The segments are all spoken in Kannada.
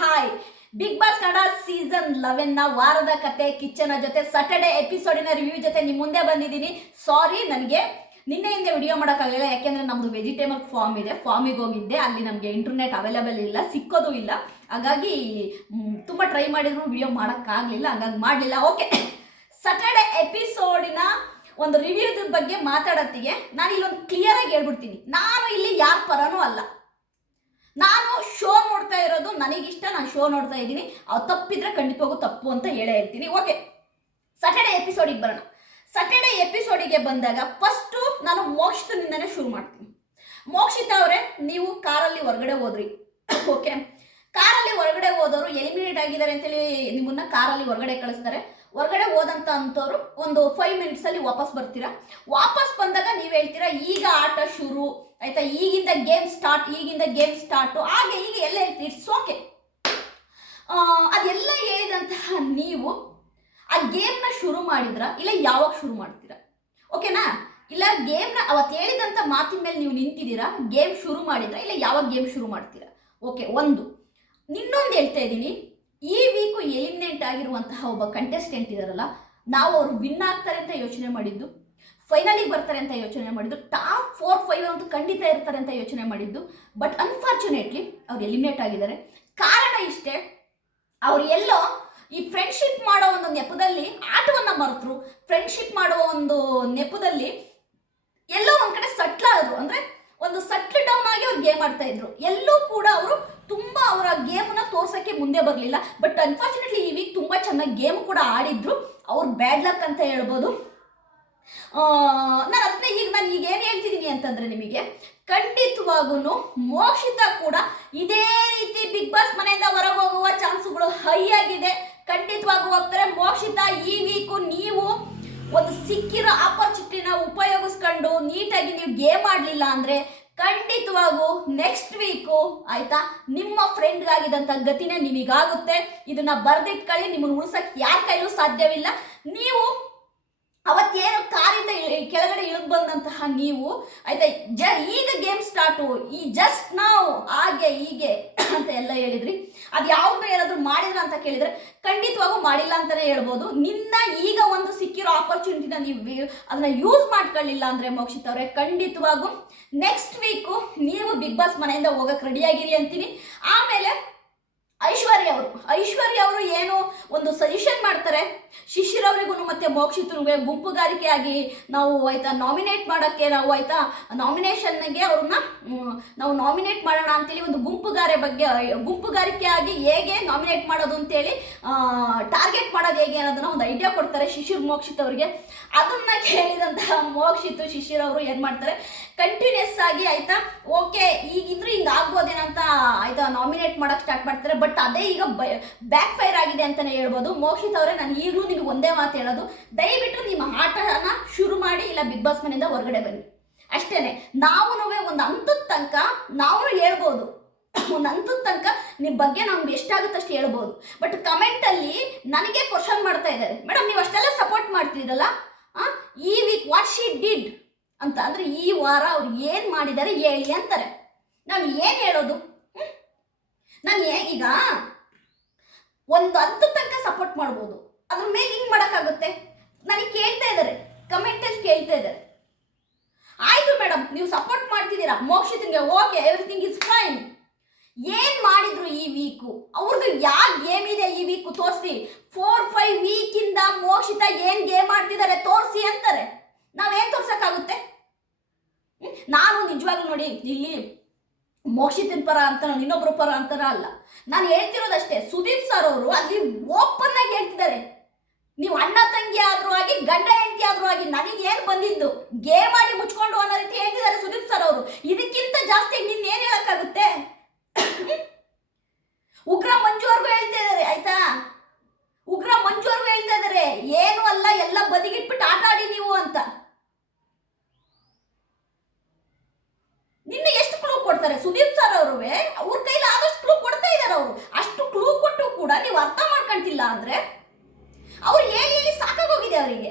Hi Bigg Boss Kannada season ಲೆವೆನ್ನ ವಾರದ ಕತೆ ಕಿಚನ್ ಜೊತೆ ಸಟರ್ಡೆ ಎಪಿಸೋಡಿನ ರಿವ್ಯೂ ಜೊತೆ ನಿಮ್ಮ ಮುಂದೆ ಬಂದಿದ್ದೀನಿ. ಸಾರಿ ನನಗೆ ನಿನ್ನೆಯಿಂದ ವಿಡಿಯೋ ಮಾಡೋಕ್ಕಾಗಲಿಲ್ಲ, ಯಾಕೆಂದ್ರೆ ನಮ್ದು ವೆಜಿಟೇಬಲ್ ಫಾರ್ಮ್ ಇದೆ. ಫಾರ್ಮಿಗೆ ಹೋಗಿದ್ದೆ. ಅಲ್ಲಿ ನಮಗೆ ಇಂಟರ್ನೆಟ್ ಅವೈಲೇಬಲ್ ಇಲ್ಲ, ಸಿಕ್ಕೋದು ಇಲ್ಲ. ಹಾಗಾಗಿ ತುಂಬ ಟ್ರೈ ಮಾಡಿದ್ರು ವಿಡಿಯೋ ಮಾಡೋಕ್ಕಾಗಲಿಲ್ಲ, ಹಾಗಾಗಿ ಮಾಡಲಿಲ್ಲ. ಓಕೆ ಸಟರ್ಡೆ ಎಪಿಸೋಡಿನ ಒಂದು ರಿವ್ಯೂದ ಬಗ್ಗೆ ಮಾತಾಡೋತ್ತಿಗೆ ನಾನು ಇಲ್ಲೊಂದು ಕ್ಲಿಯರ್ ಆಗಿ ಹೇಳ್ಬಿಡ್ತೀನಿ. ನಾನು ಇಲ್ಲಿ ಯಾರ ಪರನೂ ಅಲ್ಲ. ನಾನು ಶೋ ನೋಡ್ತಾ ಇರೋದು ನನಗಿಷ್ಟ, ನಾನು ಶೋ ನೋಡ್ತಾ ಇದ್ದೀನಿ. ಅದು ತಪ್ಪಿದ್ರೆ ಖಂಡಿತವಾಗೂ ತಪ್ಪು ಅಂತ ಹೇಳೇ ಹೇಳ್ತೀನಿ ಓಕೆ ಸಾಟರ್ಡೆ ಎಪಿಸೋಡಿಗೆ ಬರೋಣ. ಸಾಟರ್ಡೆ ಎಪಿಸೋಡಿಗೆ ಬಂದಾಗ ಫಸ್ಟು ನಾನು ಮೋಕ್ಷಿತನಿಂದನೇ ಶುರು ಮಾಡ್ತೀನಿ. ಮೋಕ್ಷಿತ ಅವರೇ, ನೀವು ಕಾರಲ್ಲಿ ಹೊರಗಡೆ ಹೋದ್ರಿ. ಓಕೆ ಕಾರಲ್ಲಿ ಹೊರಗಡೆ ಹೋದವರು ಎಲಿಮಿನೇಟ್ ಆಗಿದ್ದಾರೆ ಅಂತೇಳಿ ನಿಮ್ಮನ್ನ ಕಾರಲ್ಲಿ ಹೊರಗಡೆ ಕಳಿಸ್ತಾರೆ. ಹೊರಗಡೆ ಹೋದಂತ ಅಂತವ್ರು ಒಂದು ಫೈವ್ ಮಿನಿಟ್ಸ್ ಅಲ್ಲಿ ವಾಪಸ್ ಬರ್ತೀರಾ? ವಾಪಸ್ ಬಂದಾಗ ನೀವು ಹೇಳ್ತೀರಾ, ಈಗ ಆಟ ಶುರು. ಆಯ್ತಾ? ಈಗಿಂದ ಗೇಮ್ ಸ್ಟಾರ್ಟ್ ಈಗಿಂದ ಗೇಮ್ ಸ್ಟಾರ್ಟು ಹಾಗೆ ಹೀಗೆ ಎಲ್ಲ ಹೇಳ್ತೀರಿ. ಇಟ್ಸ್ ಓಕೆ ಅದೆಲ್ಲ ಹೇಳಿದಂತಹ ನೀವು ಆ ಗೇಮ್ನ ಶುರು ಮಾಡಿದ್ರ? ಇಲ್ಲ ಯಾವಾಗ ಶುರು ಮಾಡ್ತೀರಾ? ಓಕೆನಾ ಇಲ್ಲ ಗೇಮ್ನ ಅವತ್ತು ಹೇಳಿದಂಥ ಮಾತಿನ ಮೇಲೆ ನೀವು ನಿಂತಿದ್ದೀರಾ? ಗೇಮ್ ಶುರು ಮಾಡಿದ್ರ? ಇಲ್ಲ ಯಾವಾಗ ಗೇಮ್ ಶುರು ಮಾಡ್ತೀರಾ? ಓಕೆ ಒಂದು. ನಿನ್ನೊಂದು ಹೇಳ್ತಾ ಇದ್ದೀನಿ. ಈ ವೀಕು ಎಲಿಮಿನೇಟ್ ಆಗಿರುವಂತಹ ಒಬ್ಬ ಕಂಟೆಸ್ಟೆಂಟ್ ಇದಾರಲ್ಲ, ನಾವು ಅವರು ವಿನ್ ಆಗ್ತಾರೆ ಅಂತ ಯೋಚನೆ ಮಾಡಿದ್ದು. ಫೈನಲಿಗೆ ಬರ್ತಾರೆ ಅಂತ ಯೋಚನೆ ಮಾಡಿದ್ದು. ಟಾಪ್ ಫೋರ್ ಫೈವ್ ಅಂತೂ ಖಂಡಿತ ಇರ್ತಾರೆ ಅಂತ ಯೋಚನೆ ಮಾಡಿದ್ದು. ಬಟ್ ಅನ್ಫಾರ್ಚುನೇಟ್ಲಿ ಅವ್ರು ಎಲಿಮಿನೇಟ್ ಆಗಿದ್ದಾರೆ. ಕಾರಣ ಇಷ್ಟೇ, ಅವ್ರು ಎಲ್ಲೋ ಈ ಫ್ರೆಂಡ್ಶಿಪ್ ಮಾಡೋ ಒಂದು ನೆಪದಲ್ಲಿ ಆಟವನ್ನ ಮರೆತರು. ಫ್ರೆಂಡ್ಶಿಪ್ ಮಾಡೋ ಒಂದು ನೆಪದಲ್ಲಿ ಎಲ್ಲೋ ಒಂದು ಕಡೆ ಸಟ್ಲ್ ಆದ್ರು. ಅಂದ್ರೆ ಒಂದು ಸಟ್ಲ್ ಡೌನ್ ಆಗಿ ಅವ್ರು ಗೇಮ್ ಆಡ್ತಾ ಇದ್ರು. ಎಲ್ಲೂ ಕೂಡ ಅವರು ತುಂಬಾ ಅವರ ಗೇಮನ್ನ ತೋರ್ಸಕ್ಕೆ ಮುಂದೆ ಬರಲಿಲ್ಲ. ಬಟ್ ಅನ್ಫಾರ್ಚುನೇಟ್ಲಿ ಈ ವೀಕ್ ತುಂಬಾ ಚೆನ್ನಾಗಿ ಗೇಮ್ ಕೂಡ ಆಡಿದ್ರು. ಅವ್ರು ಬ್ಯಾಡ್ ಲಕ್ ಅಂತ ಹೇಳ್ಬೋದು. ನಾನು ಅದನ್ನೇ ಈಗ ನಾನು ಈಗ ಏನು ಹೇಳ್ತಿದ್ದೀನಿ ಅಂತಂದ್ರೆ ನಿಮಗೆ ಖಂಡಿತವಾಗೂ ಮೋಕ್ಷಿತ ಕೂಡ ಇದೇ ರೀತಿ ಬಿಗ್ ಬಾಸ್ ಮನೆಯಿಂದ ಹೊರಗೆ ಹೋಗುವ ಚಾನ್ಸ್ಗಳು ಹೈ ಆಗಿದೆ. ಖಂಡಿತವಾಗೂ ಹೋಗ್ತಾರೆ. ಮೋಕ್ಷಿತ ಈ ವೀಕು ನೀವು ಒಂದು ಸಿಕ್ಕಿರೋ ಆಪರ್ಚುನಿಟಿನ ಉಪಯೋಗಿಸ್ಕೊಂಡು ನೀಟಾಗಿ ನೀವು ಗೇಮ್ ಆಡಲಿಲ್ಲ ಅಂದರೆ ಖಂಡಿತವಾಗೂ ನೆಕ್ಸ್ಟ್ ವೀಕು ಆಯ್ತಾ? ನಿಮ್ಮ ಫ್ರೆಂಡ್ಗಾಗಿದ್ದಂಥ ಗತಿನೇ ನಿಮಗಾಗುತ್ತೆ. ಇದನ್ನ ಬರೆದಿಟ್ಕೊಳ್ಳಿ. ನಿಮ್ಮನ್ನು ಉಳಿಸೋಕೆ ಯಾರ ಕೈಲೂ ಸಾಧ್ಯವಿಲ್ಲ. ನೀವು ಅವತ್ತೇನು ಕೆಳಗಡೆ ಇಳಿದು ಬಂದಂತಹ ನೀವು, ಆಯ್ತಾ? ಜ, ಈಗ ಗೇಮ್ ಸ್ಟಾರ್ಟು ಈ ಜಸ್ಟ್ ನಾವು, ಹಾಗೆ, ಹೀಗೆ ಅಂತ ಎಲ್ಲ ಹೇಳಿದ್ರಿ. ಅದು ಯಾವ್ದು ಏನಾದ್ರು ಮಾಡಿದ್ರ ಅಂತ ಕೇಳಿದ್ರೆ, ಖಂಡಿತವಾಗೂ ಮಾಡಿಲ್ಲ ಅಂತಾನೆ ಹೇಳ್ಬೋದು. ನಿನ್ನ ಈಗ ಒಂದು ಸಿಕ್ಕಿರೋ ಆಪರ್ಚುನಿಟಿನ ನೀವು ಅದನ್ನ ಯೂಸ್ ಮಾಡ್ಕೊಳ್ಳಿಲ್ಲ ಅಂದ್ರೆ ಮೋಕ್ಷಿತ್ ಅವರೇ, ಖಂಡಿತವಾಗೂ ನೆಕ್ಸ್ಟ್ ವೀಕು ನೀವು ಬಿಗ್ ಬಾಸ್ ಮನೆಯಿಂದ ಹೋಗಕ್ಕೆ ರೆಡಿಯಾಗಿರಿ ಅಂತೀನಿ. ಆಮೇಲೆ ಐಶ್ವರ್ಯ ಅವರು. ಐಶ್ವರ್ಯ ಅವರು ಏನು ಒಂದು ಸಜೆಷನ್ ಮಾಡ್ತಾರೆ? ಶಿಶಿರವರಿಗೂ ಮತ್ತೆ ಮೋಕ್ಷಿತರಿಗೆ ಗುಂಪುಗಾರಿಕೆಯಾಗಿ ನಾವು ಆಯ್ತಾ ನಾಮಿನೇಟ್ ಮಾಡೋಕ್ಕೆ ನಾವು ಆಯ್ತಾ ನಾಮಿನೇಷನ್ಗೆ ಅವ್ರನ್ನ ನಾವು ನಾಮಿನೇಟ್ ಮಾಡೋಣ ಅಂತೇಳಿ ಒಂದು ಗುಂಪುಗಾರೆ ಬಗ್ಗೆ, ಗುಂಪುಗಾರಿಕೆಯಾಗಿ ಹೇಗೆ ನಾಮಿನೇಟ್ ಮಾಡೋದು ಅಂತೇಳಿ ಟಾರ್ಗೆಟ್ ಮಾಡೋದು ಹೇಗೆ ಅನ್ನೋದನ್ನ ಒಂದು ಐಡಿಯಾ ಕೊಡ್ತಾರೆ ಶಿಶಿರ್ ಮೋಕ್ಷಿತ್ ಅವರಿಗೆ. ಅದನ್ನ ಕೇಳಿದಂತಹ ಮೋಕ್ಷಿತು ಶಿಶಿರವರು ಏನು ಮಾಡ್ತಾರೆ? ಕಂಟಿನ್ಯೂಸ್ ಆಗಿ ಆಯ್ತಾ ಓಕೆ ಈಗಿದ್ರು ಹಿಂಗೆ ಆಗ್ಬೋದೇನಂತ ಆಯ್ತಾ ನಾಮಿನೇಟ್ ಮಾಡಕ್ ಸ್ಟಾರ್ಟ್ ಮಾಡ್ತಾರೆ. ಬಟ್ ಅದೇ ಈಗ ಬ್ಯಾಕ್ ಫೈರ್ ಆಗಿದೆ ಅಂತಾನೆ ಹೇಳ್ಬೋದು. ಮೋಕ್ಷಿತ್ ಅವರೇ, ನಾನು ಈಗಲೂ ನಿಮಗೆ ಒಂದೇ ಮಾತು ಹೇಳೋದು. ದಯವಿಟ್ಟು ನಿಮ್ಮ ಆಟನ ಶುರು ಮಾಡಿ, ಇಲ್ಲ ಬಿಗ್ ಬಾಸ್ ಮನೆಯಿಂದ ಹೊರಗಡೆ ಬನ್ನಿ. ಅಷ್ಟೇನೆ. ನಾವು ಒಂದು ಹಂತದ ತನಕ ನಾವು ಹೇಳ್ಬೋದು. ಒಂದು ಹಂತದ ತನಕ ನಿಮ್ಮ ಬಗ್ಗೆ ನಮ್ಗೆ ಎಷ್ಟಾಗುತ್ತೆ ಅಷ್ಟು ಹೇಳ್ಬೋದು. ಬಟ್ ಕಮೆಂಟಲ್ಲಿ ನನಗೆ ಕ್ವಶನ್ ಮಾಡ್ತಾ ಇದ್ದಾರೆ. ಮೇಡಮ್ ನೀವು ಅಷ್ಟೆಲ್ಲ ಸಪೋರ್ಟ್ ಮಾಡ್ತಿದ್ದೀರಲ್ಲ? ಈ ವೀಕ್ ವಾಟ್ ಶಿ ಡಿಡ್ ಅಂತ. ಅಂದ್ರೆ ಈ ವಾರ ಅವ್ರು ಏನು ಮಾಡಿದ್ದಾರೆ ಹೇಳಿ ಅಂತಾರೆ. ನಾನು ಏನು ಹೇಳೋದು? ನಾನು ಹೇಗೀಗ ಒಂದು ಹತ್ತು ತನಕ ಸಪೋರ್ಟ್ ಮಾಡ್ಬೋದು. ಅದ್ರ ಮೇಲೆ ಹಿಂಗೆ ಮಾಡೋಕ್ಕಾಗುತ್ತೆ? ನನಗೆ ಕೇಳ್ತಾ ಇದ್ದಾರೆ. ಕಮೆಂಟಲ್ಲಿ ಕೇಳ್ತಾ ಇದ್ದಾರೆ. ಆಯಿತು ಮೇಡಮ್ ನೀವು ಸಪೋರ್ಟ್ ಮಾಡ್ತಿದ್ದೀರಾ? ಮೋಕ್ಷಿತಿಗೆ ಓಕೆ ಎವ್ರಿಥಿಂಗ್ ಇಸ್ ಫೈನ್ ಏನ್ ಮಾಡಿದ್ರು ಈ ವೀಕು ಅವ್ರದ್ದು ಯಾವ ಗೇಮ್ ಇದೆ ಈ ವೀಕು ತೋರಿಸಿ. ಫೋರ್ ಫೈವ್ ವೀಕಿಂದ ಮೋಕ್ಷಿತ ಏನ್ ಗೇಮ್ ಆಡ್ತಿದ್ದಾರೆ ತೋರಿಸಿ ಅಂತಾರೆ. ನಾವೇನು ತೋರ್ಸೋಕ್ಕಾಗುತ್ತೆ? ನಾನು ನಿಜವಾಗ್ಲೂ ನೋಡಿ, ಇಲ್ಲಿ ಮೋಕ್ಷಿತನ ಪರ ಅಂತ ನಾನು ಇನ್ನೊಬ್ರ ಪರ ಅಂತಾರ ಅಲ್ಲ. ನಾನು ಹೇಳ್ತಿರೋದಷ್ಟೇ, ಸುದೀಪ್ ಸರ್ ಅವರು ಅಲ್ಲಿ ಓಪನ್ ಆಗಿ ಹೇಳ್ತಿದ್ದಾರೆ. ನೀವು ಅಣ್ಣ ತಂಗಿ ಆದ್ರೂ ಆಗಿ, ಗಂಡ ಹೆಂಡತಿ ಆದ್ರೂ ಆಗಿ ನನಗೆ ಏನ್ ಬಂದಿದ್ದು? ಗೇಮ್ ಆಡಿ ಮುಚ್ಕೊಂಡು ಅನ್ನೋ ರೀತಿ ಹೇಳ್ತಿದ್ದಾರೆ ಸುದೀಪ್ ಸರ್ ಅವರು. ಇದಕ್ಕಿಂತ ಜಾಸ್ತಿ ನಿನ್ನ ಏನ್ ಹೇಳಕ್ಕಾಗುತ್ತೆ ಉಗ್ರ ಮಂಜು ಅವ್ರಿಗೂ ಹೇಳ್ತಾ ಇದ್ದಾರೆ ಆಯ್ತಾ ಉಗ್ರ ಮಂಜು ಅವ್ರಿಗೂ ಹೇಳ್ತಾ ಇದ್ದಾರೆ ಏನು ಅಲ್ಲ ಎಲ್ಲ ಬದಿಗಿಟ್ಬಿಟ್ಟು ಆಟ ಆಡಿ ನೀವು ಅಂತ ನಿನ್ನ ಎಷ್ಟು ಕ್ಲೂ ಕೊಡ್ತಾರೆ ಸುದೀಪ್ ಸರ್ ಅವರುವೆ ಅವ್ರ ಕೈಲಿ ಆದಷ್ಟು ಕ್ಲೂ ಕೊಡ್ತಾ ಇದ್ದಾರೆ ಅವರು ಅಷ್ಟು ಕ್ಲೂ ಕೊಟ್ಟು ಕೂಡ ನೀವು ಅರ್ಥ ಮಾಡ್ಕೊಂತಿಲ್ಲ ಅಂದ್ರೆ ಅವ್ರು ಹೇಳಿ ಹೇಳಿ ಸಾಕಾಗೋಗಿದೆ ಅವರಿಗೆ.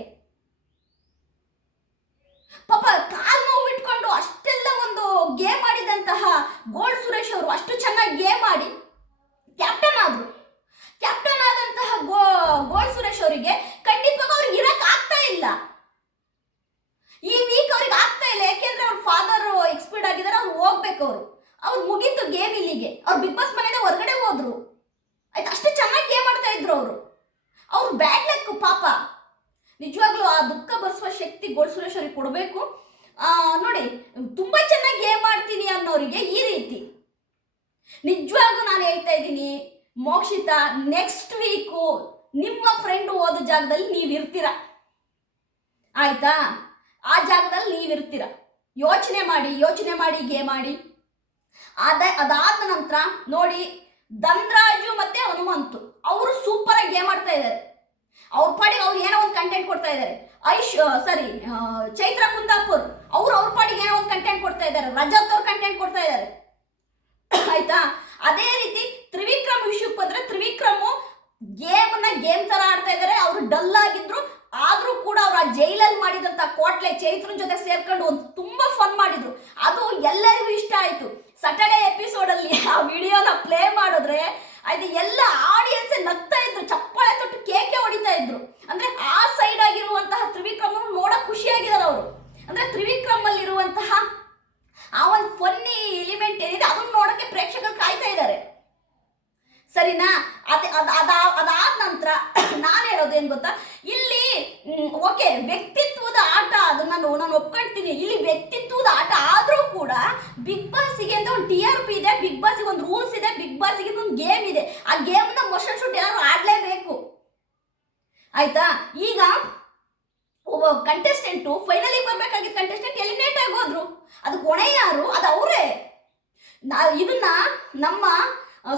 ಪಾಪ ಕಾಲ್ ನೋವು ಇಟ್ಕೊಂಡು ಅಷ್ಟೆಲ್ಲ ಒಂದು ಗೇಮ್ ಆಡಿದಂತಹ ಗೋಲ್ಡ್ ಸುರೇಶ್ ಅವರು ಅಷ್ಟು ಚೆನ್ನಾಗಿ ಗೇಮ್ ಆಡಿ. ಕ್ಯಾಪ್ಟನ್ ಆದ್ರು. ಕ್ಯಾಪ್ಟನ್ ಆದಂತಹ ಗೋ ಗೋಲ್ಡ್ ಸುರೇಶ್ ಅವರಿಗೆ ಖಂಡಿತವಾಗ ಅವ್ರಿಗೆ ಇರಕ್ ಆಗ್ತಾ ಇಲ್ಲ. ಈ ವೀಕ್ ಅವ್ರಿಗೆ ಆಗ್ತಾ ಇಲ್ಲ. ಯಾಕೆಂದ್ರೆ ಅವ್ರ ಫಾದರ್ ಎಕ್ಸ್ಪೈರ್ಡ್ ಆಗಿದ್ದಾರೆ, ಅವ್ರು ಹೋಗ್ಬೇಕು ಅವರು. ಅವ್ರು ಮುಗೀತು ಗೇಮ್ ಇಲ್ಲಿಗೆ. ಅವ್ರು ಬಿಗ್ ಬಾಸ್ ಮನೆಯಿಂದ ಹೊರಗಡೆ ಹೋದ್ರು. ಆಯ್ತು? ಅಷ್ಟು ಚೆನ್ನಾಗಿ ಗೇಮ್ ಆಡ್ತಾ ಇದ್ರು ಅವರು. ಅವ್ರು ಬ್ಯಾಡ್ ಲಕ್ ಪಾಪ. ನಿಜವಾಗ್ಲೂ ಆ ದುಃಖ ಭರಿಸುವ ಶಕ್ತಿ ಗೋಳ್ ಸುರೇಶ್ ಅವ್ರಿಗೆ ಕೊಡಬೇಕು ನೋಡಿ, ತುಂಬಾ ಚೆನ್ನಾಗಿ ಗೇಮ್ ಆಡ್ತೀನಿ ಅನ್ನೋರಿಗೆ ಈ ರೀತಿ. ನಿಜವಾಗ್ಲೂ ನಾನು ಹೇಳ್ತಾ ಇದ್ದೀನಿ, ಮೋಕ್ಷಿತ ನೆಕ್ಸ್ಟ್ ವೀಕು ನಿಮ್ಮ ಫ್ರೆಂಡ್ ಹೋದ ಜಾಗದಲ್ಲಿ ನೀವು ಇರ್ತೀರ. ಆಯ್ತಾ? ಆ ಜಾಗದಲ್ಲಿ ನೀವು ಇರ್ತೀರ. ಯೋಚನೆ ಮಾಡಿ ಯೋಚನೆ ಮಾಡಿ ಗೇಮ್ ಮಾಡಿ ಅದ ಅದಾದ ನಂತರ ನೋಡಿ, ಧನ್ರಾಜು ಮತ್ತೆ ಹನುಮಂತು, ಅವರು ಸೂಪರ್ ಆಗಿ ಗೇಮ್ ಆಡ್ತಾ ಇದ್ದಾರೆ. ಅವ್ರ ಪಾಡಿಗೆ ಅವ್ರು ಏನೋ ಒಂದು ಕಂಟೆಂಟ್ ಕೊಡ್ತಾ ಇದ್ದಾರೆ ಐಶ್ ಸಾರಿ ಚೈತ್ರ ಕುಂದಾಪುರ್, ಅವ್ರು ಅವ್ರ ಪಾಡಿಗೆ ಏನೋ ಒಂದು ಕಂಟೆಂಟ್ ಕೊಡ್ತಾ ಇದ್ದಾರೆ ರಜತ್ ಅವ್ರ ಕಂಟೆಂಟ್ ಕೊಡ್ತಾ ಇದ್ದಾರೆ ಆಯ್ತಾ? ಅದೇ ರೀತಿ ತ್ರಿವಿಕ್ರಮ್ ವಿಷಯಕ್ಕೆ ಬಂದ್ರೆ ತ್ರಿವಿಕ್ರಮು ಗೇಮ್ನ ಗೇಮ್ ತರ ಆಡ್ತಾ ಇದ್ದಾರೆ ಅವರು ಡಲ್ ಆಗಿದ್ರು. ಆದ್ರೂ ಕೂಡ ಅವ್ರು ಆ ಜೈಲಲ್ಲಿ ಮಾಡಿದಂತ ಕೋಟ್ಲೆ ಚೈತ್ರನ್ ಜೊತೆ ಸೇರ್ಕೊಂಡು ಒಂದು ತುಂಬಾ ಫನ್ ಮಾಡಿದ್ರು. ಅದು ಎಲ್ಲರಿಗೂ ಇಷ್ಟ ಆಯ್ತು. ಸಟರ್ಡೆ ಎಪಿಸೋಡ್ ಅಲ್ಲಿ ಆ ವಿಡಿಯೋನ ಪ್ಲೇ ಮಾಡಿದ್ರೆ, ಆಯ್ತು, ಎಲ್ಲ ಆಡಿಯನ್ಸ್ ನಗ್ತಾ ಇದ್ರು ಚಪ್ಪಾಳೆ ತೊಟ್ಟು ಕೇಕೆ ಹೊಡಿತಾ ಇದ್ರು ಅಂದ್ರೆ ಆ ಸೈಡ್ ಆಗಿರುವಂತಹ ತ್ರಿವಿಕ್ರಮ್ ನೋಡಕ್ ಖುಷಿಯಾಗಿದ್ದಾರೆ ಅವರು ಅಂದ್ರೆ ತ್ರಿವಿಕ್ರಮ್ ಅಲ್ಲಿ ಇರುವಂತಹ ಆ ಒಂದು ಫನ್ನಿ ಎಲಿಮೆಂಟ್ ಏನಿದೆ ಅದನ್ನ ನೋಡಕ್ಕೆ ಪ್ರೇಕ್ಷಕರು ಕಾಯ್ತಾ ಇದ್ದಾರೆ ಸರಿನಾ ಅದ ಅದ ಅದ ನಾನು ಹೇಳೋದು ಏನು ಗೊತ್ತಾ? ಇಲ್ಲಿ ಓಕೆ ವ್ಯಕ್ತಿತ್ವದ ಆಟ ಅದು ನಾನು ನಾನು ಒಪ್ಕೊಳ್ತೀನಿ ಇಲ್ಲಿ ವ್ಯಕ್ತಿತ್ವದ ಆಟ ಆದರೂ ಕೂಡ ಬಿಗ್ ಬಾಸ್ಗೆ ಅಂತ ಒಂದು ಟಿ ಆರ್ ಪಿ ಇದೆ. ಬಿಗ್ ಬಾಸ್ಗೆ ಒಂದು ರೂಲ್ಸ್ ಇದೆ. ಬಿಗ್ ಬಾಸ್ಗೆ ಒಂದು ಗೇಮ್ ಇದೆ. ಆ ಗೇಮ್ನ ಮೊಷನ್ ಶೂಟ್ ಯಾರು ಆಡ್ಲೇಬೇಕು? ಆಯ್ತಾ? ಈಗ ಒಬ್ಬ ಕಂಟೆಸ್ಟೆಂಟು ಫೈನಲಿಗೆ ಬರ್ಬೇಕಾಗಿದ್ದ ಕಂಟೆಸ್ಟೆಂಟ್ ಎಲಿಮಿನೇಟ್ ಆಗೋದ್ರು. ಅದು ಕೊನೆ ಯಾರು? ಅದು ಅವರೇ. ನಾ, ಇದನ್ನ ನಮ್ಮ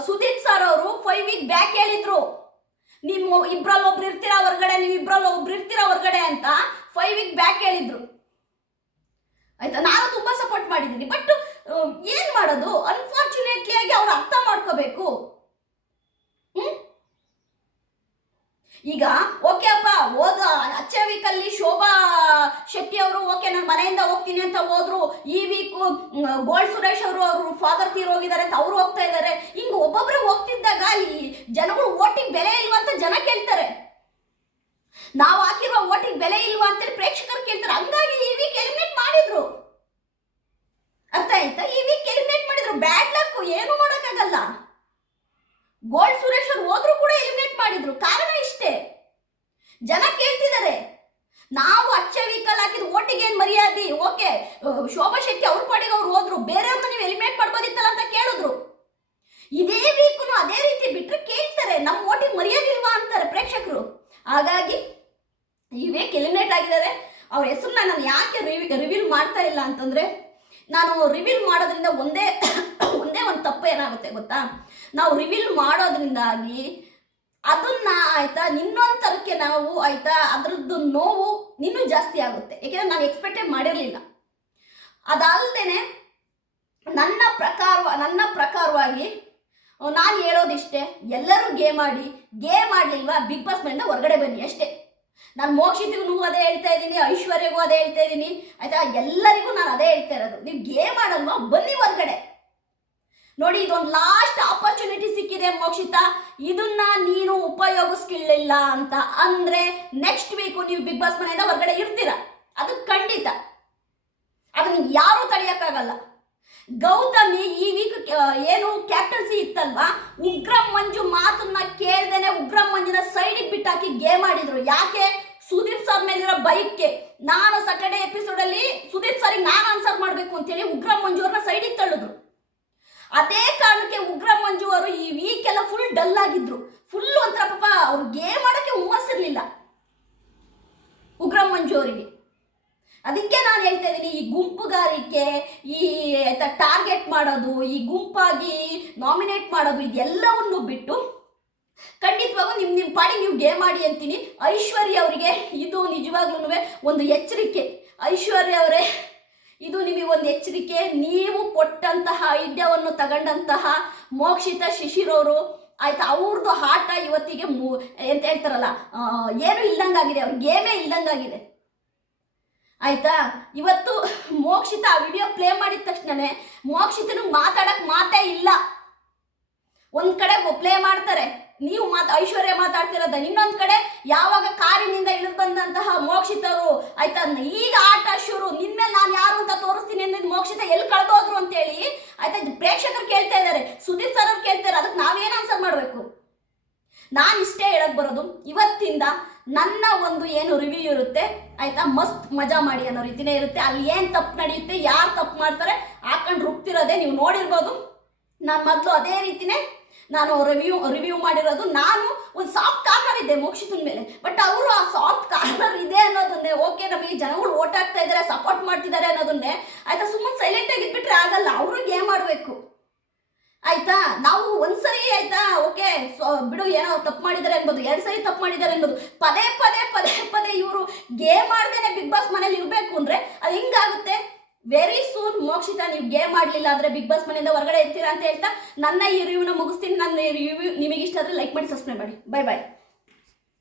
ಸುದೀಪ್ ಸರ್ ಅವರು ಫೈವ್ ವೀಕ್ ಬ್ಯಾಕ್ ಹೇಳಿದ್ರು. ನೀವು ಇಬ್ರಲ್ಲಿ ಒಬ್ರು ಇರ್ತೀರಾ ಹೊರಗಡೆ, ನೀವು ಇಬ್ರಲ್ಲಿ ಒಬ್ರು ಇರ್ತೀರಾ ಹೊರಗಡೆ ಅಂತ ಫೈವ್ ವೀಕ್ ಬ್ಯಾಕ್ ಹೇಳಿದ್ರು. ಆಯ್ತಾ? ನಾನು ತುಂಬಾ ಸಪೋರ್ಟ್ ಮಾಡಿದ್ದೀನಿ. ಬಟ್ ಏನ್ ಮಾಡೋದು? ಅನ್ಫಾರ್ಚುನೇಟ್ಲಿ ಆಗಿ ಅವ್ರು ಅರ್ಥ ಮಾಡ್ಕೋಬೇಕು. ಈಗ ಓಕೆ ಅಪ್ಪ ಹೋದ ಅಚ್ಚ ವೀಕಲ್ಲಿ ಶೋಭಾ ಶೆಟ್ಟಿ ಅವರು ಓಕೆ ನಾನು ಮನೆಯಿಂದ ಹೋಗ್ತೀನಿ ಅಂತ ಹೋದ್ರು. ಈ ವೀಕು ಗೋಲ್ಡ್ ಸುರೇಶ್ ಅವರು ಅವರು ಫಾದರ್ ತೀರೋಗಿದ್ದಾರೆ ಅಂತ ಅವರು ಹೋಗ್ತಾ ಇದ್ದಾರೆ ಹಿಂಗೆ ಒಬ್ಬೊಬ್ಬರೇ ಹೋಗ್ತಿದ್ದಾಗ ಅಲ್ಲಿ ಜನಗಳು ಓಟಿಗೆ ಬೆಲೆ ಇಲ್ವಾ ಅಂತ ಜನ ಕೇಳ್ತಾರೆ. ನಾವು ಹಾಕಿರುವ ಓಟಿಗೆ ಬೆಲೆ ಇಲ್ವಾ ಅಂತೇಳಿ ಪ್ರೇಕ್ಷಕರು ಕೇಳ್ತಾರೆ. ಹಂಗಾಗಿ ಈ ವೀಕ್ ಎಲಿಮಿನೇಟ್ ಮಾಡಿದ್ರು. ಅರ್ಥ ಆಯ್ತಾ? ಈ ವೀಕ್ ಎಲಿಮಿನೇಟ್ ಮಾಡಿದ್ರು. ಬ್ಯಾಡ್ ಲಕ್ ಏನು ಮಾಡೋಕ್ಕಾಗಲ್ಲ. ಗೋಲ್ಡ್ ಸುರೇಶ್ ಅವ್ರು ಹೋದ್ರು ಕೂಡ ಎಲಿಮಿನೇಟ್ ಮಾಡಿದ್ರು. ಕಾರಣ ಇಷ್ಟೇ. ಜನ ಕೇಳ್ತಿದ್ದಾರೆ. ನಾವು ಅಚ್ಚ ವೀಕಲ್ ಹಾಕಿದ ಓಟಿಗೆ ಏನ್ ಮರ್ಯಾದೆ? ಓಕೆ, ಶೋಭಾ ಶೆಟ್ಟಿ ಅವ್ರ ಪಾಡಿಗೆ ಅವ್ರು ಹೋದ್ರು. ಬೇರೆಯವ್ರನ್ನ ನೀವು ಎಲಿಮಿನೇಟ್ ಮಾಡ್ಬೋದಿತ್ತಲ್ಲ ಅಂತ ಕೇಳಿದ್ರು. ಇದೇ ವೀಕ್ನು ಅದೇ ರೀತಿ ಬಿಟ್ಟರೆ ಕೇಳ್ತಾರೆ. ನಮ್ಮ ಓಟಿಗೆ ಮರ್ಯಾದೆ ಇಲ್ವಾ ಅಂತಾರೆ ಪ್ರೇಕ್ಷಕರು. ಹಾಗಾಗಿ ಈ ವೀಕ್ ಎಲಿಮಿನೇಟ್ ಆಗಿದ್ದಾರೆ. ಅವ್ರ ಹೆಸರನ್ನ ನಾನು ಯಾಕೆ ರಿವೀಲ್ ಮಾಡ್ತಾ ಇಲ್ಲ ಅಂತಂದ್ರೆ, ನಾನು ರಿವೀಲ್ ಮಾಡೋದ್ರಿಂದ ಒಂದೇ ಒಂದೇ ತಪ್ಪು ಏನಾಗುತ್ತೆ ಗೊತ್ತಾ? ನಾವು ರಿವೀಲ್ ಮಾಡೋದ್ರಿಂದಾಗಿ ಅದನ್ನ ಆಯ್ತಾ ಇನ್ನೊಂದು ನಾವು ಆಯ್ತಾ, ಅದರದ್ದು ನೋವು ಇನ್ನೂ ಜಾಸ್ತಿ ಆಗುತ್ತೆ. ಯಾಕೆಂದ್ರೆ ನಾನು ಎಕ್ಸ್ಪೆಕ್ಟೇ ಮಾಡಿರಲಿಲ್ಲ. ಅದಲ್ಲದೆ ನನ್ನ ಪ್ರಕಾರ ನನ್ನ ಪ್ರಕಾರವಾಗಿ ನಾನು ಹೇಳೋದಿಷ್ಟೇ, ಎಲ್ಲರೂ ಗೇಮ್ ಆಡಿ ಗೇಮ್ ಆಡಲಿಲ್ವ ಬಿಗ್ ಬಾಸ್ ಮನೆಯಿಂದ ಹೊರಗಡೆ ಬನ್ನಿ ಅಷ್ಟೇ. ನಾನು ಮೋಕ್ಷಿತಿಗೂ ಅದೇ ಹೇಳ್ತಾ ಇದ್ದೀನಿ, ಐಶ್ವರ್ಯಗೂ ಅದೇ ಹೇಳ್ತಾ ಇದ್ದೀನಿ, ಆಯ್ತಾ? ಎಲ್ಲರಿಗೂ ನಾನು ಅದೇ ಹೇಳ್ತಾ ಇರೋದು. ನೀವು ಗೇಮ್ ಆಡಲ್ವಾ ಬನ್ನಿ ಹೊರಗಡೆ. ನೋಡಿ, ಇದೊಂದು ಲಾಸ್ಟ್ ಆಪರ್ಚುನಿಟಿ ಸಿಕ್ಕಿದೆ ಮೋಕ್ಷಿತ. ಇದನ್ನ ನೀನು ಉಪಯೋಗಿಸ್ಕೊಳ್ಳಿಲ್ಲ ಅಂತ ಅಂದ್ರೆ ನೆಕ್ಸ್ಟ್ ವೀಕು ನೀವು ಬಿಗ್ ಬಾಸ್ ಮನೆಯಿಂದ ಹೊರಗಡೆ ಇರ್ತೀರ. ಅದು ಖಂಡಿತ. ಅದನ್ನ ಯಾರು ತಡೆಯಕ್ಕಾಗಲ್ಲ. ಗೌತಮಿ ಈ ವೀಕ್ ಏನು ಕ್ಯಾಪ್ಟನ್ಸಿ ಇತ್ತಲ್ವಾ? ಉಗ್ರಂ ಮಂಜು ಮಾತನ್ನ ಕೇಳ್ದೇನೆ ಉಗ್ರಂ ಮಂಜುನ ಸೈಡಿಗೆ ಬಿಟ್ಟಾಕಿ ಗೇಮ್ ಆಡಿದ್ರು. ಯಾಕೆ? ಸುದೀಪ್ ಸರ್ ಮೇಲಿರೋ ಬೈಕ್ಗೆ ನಾನು ಸಟರ್ಡೆ ಎಪಿಸೋಡ್ ಅಲ್ಲಿ ಸುದೀಪ್ ಸರ್ಗೆ ನಾನು ಆನ್ಸರ್ ಮಾಡಬೇಕು ಅಂತೇಳಿ ಉಗ್ರಂ ಮಂಜು ಅವ್ರನ್ನ ಸೈಡಿಗೆ ತಳ್ಳಿದ್ರು. ಅದೇ ಕಾರಣಕ್ಕೆ ಉಗ್ರ ಮಂಜು ಅವರು ಈ ವೀಕ್ ಎಲ್ಲ ಫುಲ್ ಡಲ್ ಆಗಿದ್ರು. ಫುಲ್ ಒಂಥರ ಪಾಪ ಅವ್ರು ಗೇಮ್ ಆಡೋಕ್ಕೆ ಹುಮ್ಮಸ್ಸಿರ್ಲಿಲ್ಲ ಉಗ್ರ ಮಂಜು ಅವರಿಗೆ ಅದಕ್ಕೆ ನಾನು ಹೇಳ್ತಾ ಇದ್ದೀನಿ, ಈ ಗುಂಪುಗಾರಿಕೆ, ಈ ಟಾರ್ಗೆಟ್ ಮಾಡೋದು, ಈ ಗುಂಪಾಗಿ ನಾಮಿನೇಟ್ ಮಾಡೋದು ಇದೆಲ್ಲವನ್ನು ಬಿಟ್ಟು ಖಂಡಿತವಾಗೂ ನಿಮ್ಮ ನಿಮ್ಮ ಪಾಡಿ ನೀವು ಗೇಮ್ ಆಡಿ ಅಂತೀನಿ. ಐಶ್ವರ್ಯ ಅವರಿಗೆ ಇದು ನಿಜವಾಗ್ಲೂ ಒಂದು ಎಚ್ಚರಿಕೆ. ಐಶ್ವರ್ಯ ಅವರೇ ಇದು ನಿಮಗೆ ಒಂದು ಎಚ್ಚರಿಕೆ. ನೀವು ಕೊಟ್ಟಂತಹ ಐಡ್ಯವನ್ನು ತಗೊಂಡಂತಹ ಮೋಕ್ಷಿತ ಶಿಶಿರೋರು ಆಯ್ತಾ ಅವ್ರದ್ದು ಆಟ ಇವತ್ತಿಗೆ ಮು, ಎಂತ ಹೇಳ್ತಾರಲ್ಲ ಏನು ಇಲ್ಲಂಗಾಗಿದೆ ಅವ್ರ ಗೇಮೇ ಇಲ್ಲಂಗಾಗಿದೆ ಆಯ್ತಾ, ಇವತ್ತು ಮೋಕ್ಷಿತ ಆ ವಿಡಿಯೋ ಪ್ಲೇ ಮಾಡಿದ ತಕ್ಷಣನೇ ಮೋಕ್ಷಿತನು ಮಾತಾಡಕ್ ಮಾತೇ ಇಲ್ಲ. ಒಂದ್ ಕಡೆ ಪ್ಲೇ ಮಾಡ್ತಾರೆ. ನೀವು ಮಾತ ಐಶ್ವರ್ಯ ಮಾತಾಡ್ತಿರೋದ ಇನ್ನೊಂದು ಕಡೆ. ಯಾವಾಗ ಕಾರಿನಿಂದ ಇಳಿದು ಬಂದಂತಹ ಮೋಕ್ಷಿತರು, ಆಯ್ತಾ? ಈಗ ಆಟ ಶುರು. ನಿನ್ಮೇಲೆ ನಾನು ಯಾರು ಅಂತ ತೋರಿಸ್ತೀನಿ ಅಂದಿದ್ದು ಮೋಕ್ಷಿತ ಎಲ್ಲಿ ಕಳೆದೋದ್ರು ಅಂತೇಳಿ, ಆಯ್ತಾ? ಪ್ರೇಕ್ಷಕರು ಕೇಳ್ತಾ ಇದ್ದಾರೆ. ಸುದೀಪ್ ಸರ್ ಅವ್ರು ಕೇಳ್ತಾರೆ ಅದಕ್ಕೆ ನಾವೇನು ಆನ್ಸರ್ ಮಾಡಬೇಕು? ನಾನು ಇಷ್ಟೇ ಹೇಳಕ್ ಬರೋದು, ಇವತ್ತಿಂದ ನನ್ನ ಒಂದು ಏನು ರಿವ್ಯೂ ಇರುತ್ತೆ, ಆಯ್ತಾ? ಮಸ್ತ್ ಮಜಾ ಮಾಡಿ ಅನ್ನೋ ರೀತಿನೇ ಇರುತ್ತೆ. ಅಲ್ಲಿ ಏನು ತಪ್ಪು ನಡೆಯುತ್ತೆ, ಯಾರು ತಪ್ಪು ಮಾಡ್ತಾರೆ, ಹಾಕೊಂಡು ರುಬ್ತಿರೋದೇ ನೀವು ನೋಡಿರ್ಬೋದು. ನಾನು ಮೊದಲು ಅದೇ ರೀತಿನೇ ನಾನು ರಿವ್ಯೂ ರಿವ್ಯೂ ಮಾಡಿರೋದು, ನಾನು ಒಂದು ಸಾಫ್ಟ್ ಕಾರ್ನರ್ ಇದೆ ಮೋಕ್ಷಿತನ ಮೇಲೆ. ಬಟ್ ಅವರು ಆ ಸಾಫ್ಟ್ ಕಾರ್ನರ್ ಇದೆ ಅನ್ನೋದನ್ನೇ ಓಕೆ ನಮಗೆ ಜನಗಳು ಓಟ್ ಆಗ್ತಾ ಇದ್ದಾರೆ ಸಪೋರ್ಟ್ ಮಾಡ್ತಿದ್ದಾರೆ ಅನ್ನೋದನ್ನೇ ಆಯ್ತಾ, ಸುಮ್ಮನೆ ಸೈಲೆಂಟ್ ಆಗಿದ್ಬಿಟ್ರೆ ಆಗಲ್ಲ, ಅವರು ಗೇಮ್ ಆಡಬೇಕು. ಆಯ್ತಾ, ನಾವು ಒಂದ್ಸರಿ ಆಯ್ತಾ ಓಕೆ ಬಿಡು, ಏನೋ ತಪ್ಪು ಮಾಡಿದ್ದಾರೆ ಅನ್ಬೋದು, ಎರಡು ಸರಿ ತಪ್ಪು ಮಾಡಿದ್ದಾರೆ ಅನ್ಬೋದು. ಪದೇ ಪದೇ ಪದೇ ಪದೇ ಇವರು ಗೇಮ್ ಮಾಡ್ದೇನೆ ಬಿಗ್ ಬಾಸ್ ಮನೇಲಿ ಇರಬೇಕು ಅಂದ್ರೆ ಅದು ಹಿಂಗಾಗುತ್ತೆ? ವೆರಿ ಸೂನ್ ಮೋಕ್ಷಿತ, ನೀವು ಗೇಮ್ ಮಾಡಲಿಲ್ಲ ಅಂದ್ರೆ ಬಿಗ್ ಬಾಸ್ ಮನೆಯಿಂದ ಹೊರಗಡೆ ಇರ್ತೀರಾ ಅಂತ ಹೇಳ್ತಾ ನನ್ನ ಈ ರಿವ್ಯೂನ ಮುಗಿಸ್ತೀನಿ. ನನ್ನ ರಿವ್ಯೂ ನಿಮಗೆ ಇಷ್ಟ ಆದರೆ ಲೈಕ್ ಮಾಡಿ ಸಬ್ಸ್ಕ್ರೈಬ್ ಮಾಡಿ. Bye bye